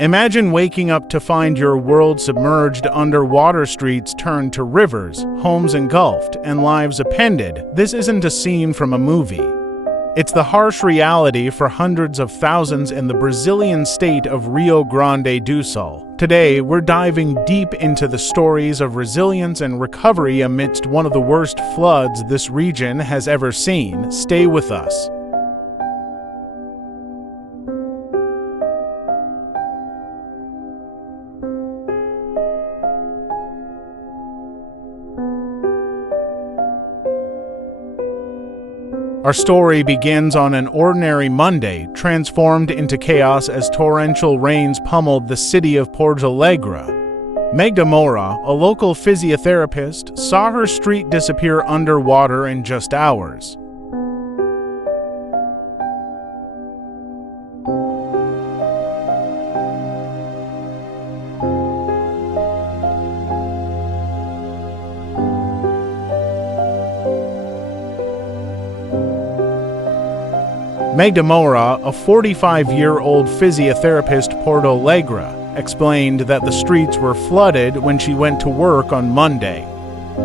Imagine waking up to find your world submerged underwater, streets turned to rivers, homes engulfed, and lives upended. This isn't a scene from a movie. It's the harsh reality for hundreds of thousands in the Brazilian state of Rio Grande do Sul. Today, we're diving deep into the stories of resilience and recovery amidst one of the worst floods this region has ever seen. Stay with us. Our story begins on an ordinary Monday, transformed into chaos as torrential rains pummeled the city of Porto Alegre. Magda Moura, a local physiotherapist, saw her street disappear underwater in just hours. Magda Moura, a 45-year-old physiotherapist Porto Alegre, explained that the streets were flooded when she went to work on Monday.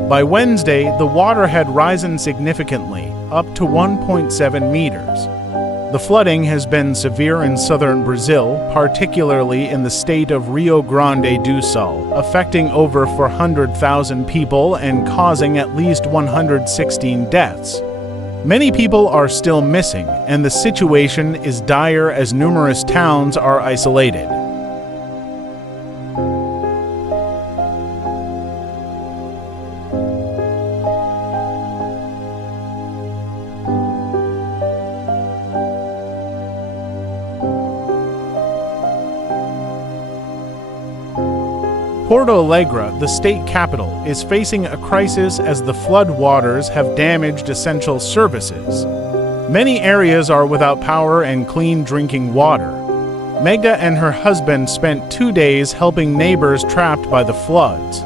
By Wednesday, the water had risen significantly, up to 1.7 meters. The flooding has been severe in southern Brazil, particularly in the state of Rio Grande do Sul, affecting over 400,000 people and causing at least 116 deaths. Many people are still missing, and the situation is dire as numerous towns are isolated. Porto Alegre, the state capital, is facing a crisis as the flood waters have damaged essential services. Many areas are without power and clean drinking water. Magda and her husband spent 2 days helping neighbors trapped by the floods.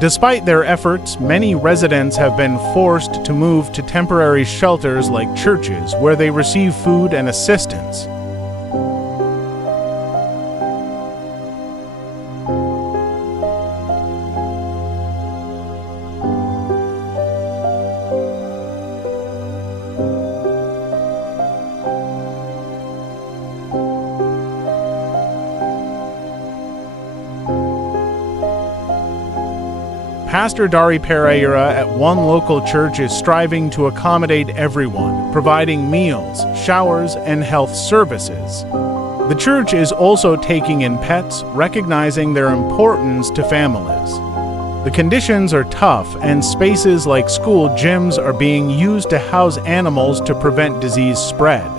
Despite their efforts, many residents have been forced to move to temporary shelters like churches where they receive food and assistance. Pastor Dari Pereira at one local church is striving to accommodate everyone, providing meals, showers, and health services. The church is also taking in pets, recognizing their importance to families. The conditions are tough, and spaces like school gyms are being used to house animals to prevent disease spread.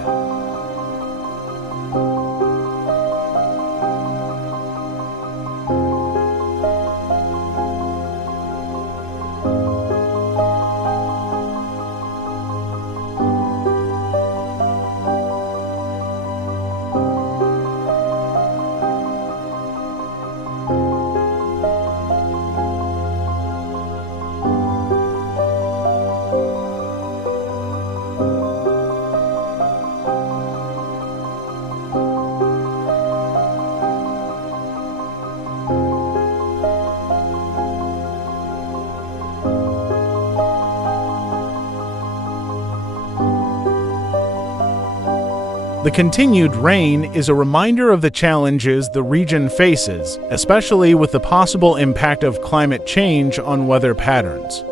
The continued rain is a reminder of the challenges the region faces, especially with the possible impact of climate change on weather patterns.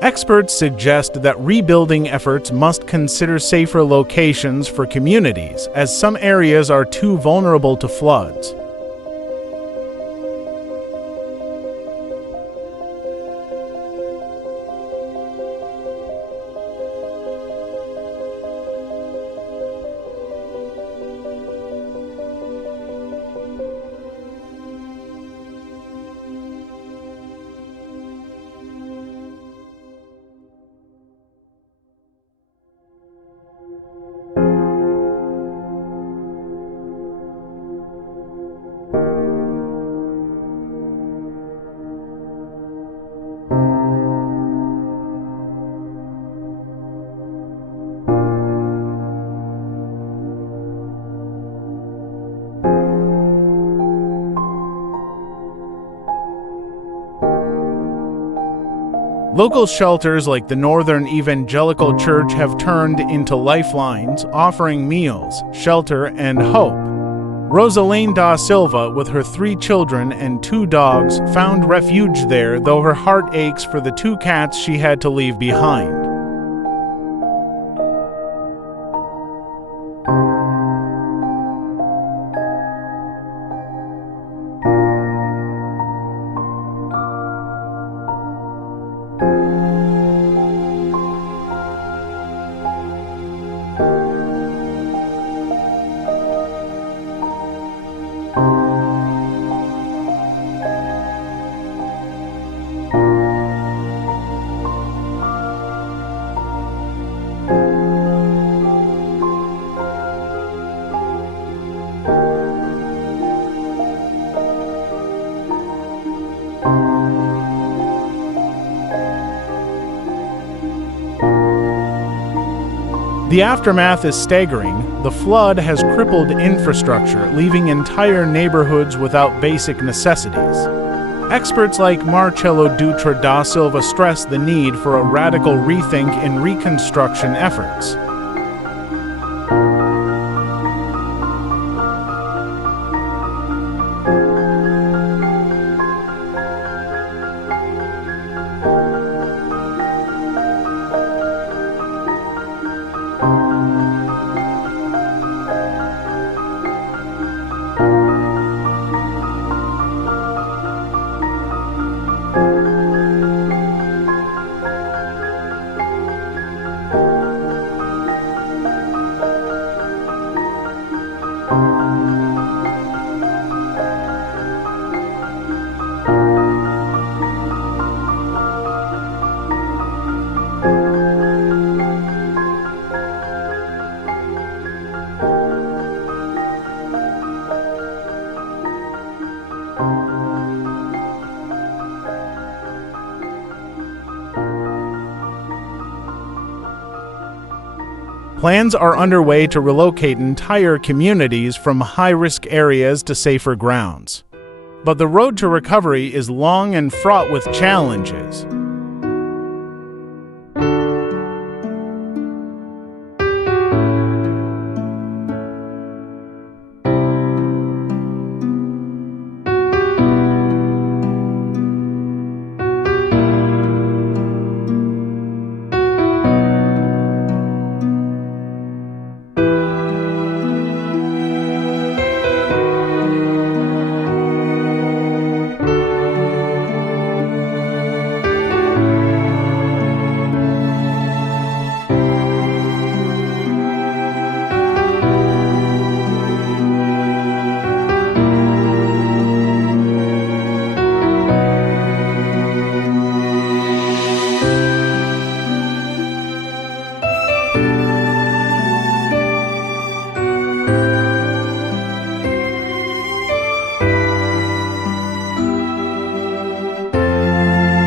Experts suggest that rebuilding efforts must consider safer locations for communities, as some areas are too vulnerable to floods. Local shelters like the Northern Evangelical Church have turned into lifelines, offering meals, shelter, and hope. Rosalene da Silva, with her 3 children and 2 dogs, found refuge there, though her heart aches for the 2 cats she had to leave behind. The aftermath is staggering. The flood has crippled infrastructure, leaving entire neighborhoods without basic necessities. Experts like Marcelo Dutra da Silva stress the need for a radical rethink in reconstruction efforts. Plans are underway to relocate entire communities from high-risk areas to safer grounds. But the road to recovery is long and fraught with challenges.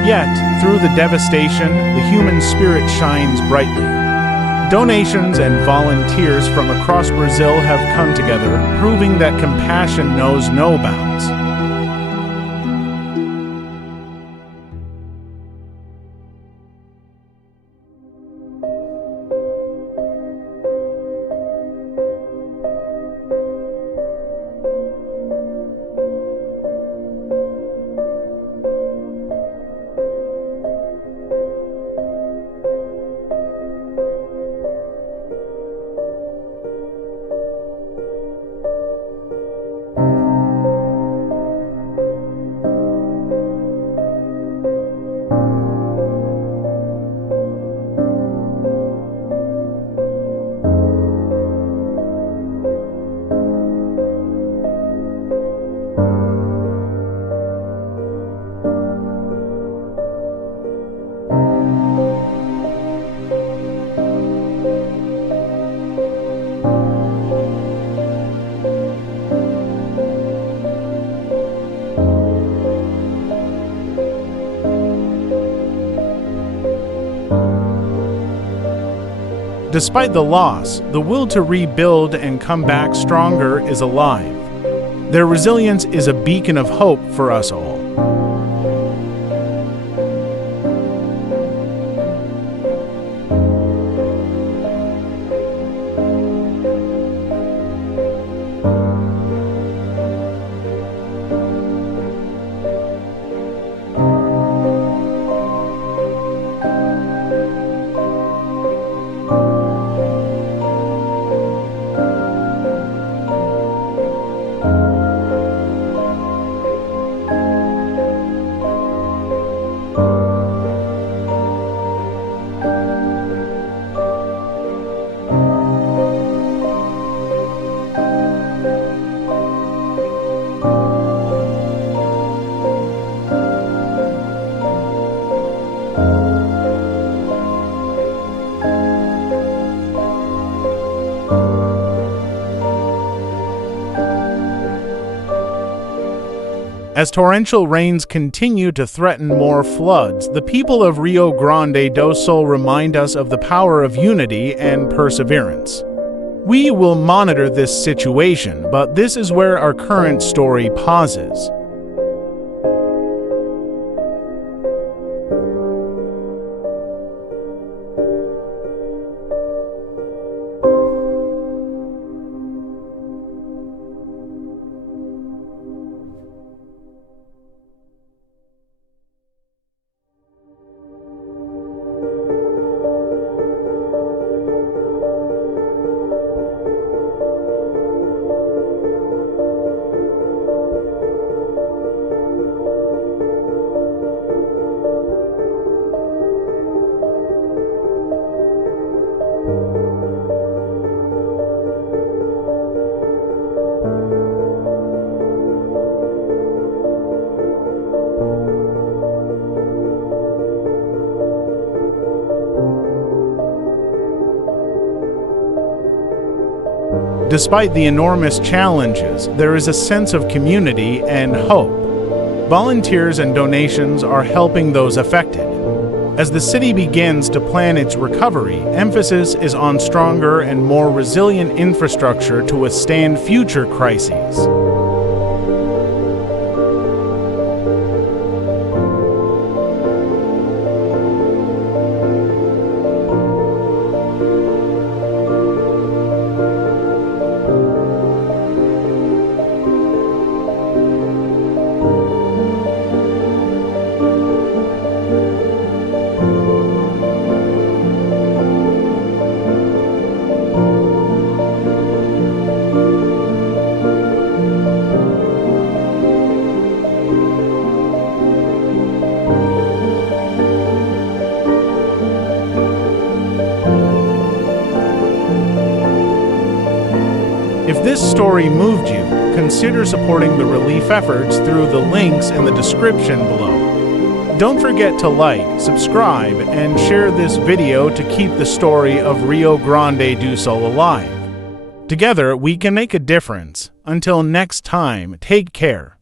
Yet, through the devastation, the human spirit shines brightly. Donations and volunteers from across Brazil have come together, proving that compassion knows no bounds. Despite the loss, the will to rebuild and come back stronger is alive. Their resilience is a beacon of hope for us all. As torrential rains continue to threaten more floods, the people of Rio Grande do Sul remind us of the power of unity and perseverance. We will monitor this situation, but this is where our current story pauses. Despite the enormous challenges, there is a sense of community and hope. Volunteers and donations are helping those affected. As the city begins to plan its recovery, emphasis is on stronger and more resilient infrastructure to withstand future crises. If this story moved you, consider supporting the relief efforts through the links in the description below. Don't forget to like, subscribe, and share this video to keep the story of Rio Grande do Sul alive. Together, we can make a difference. Until next time, take care.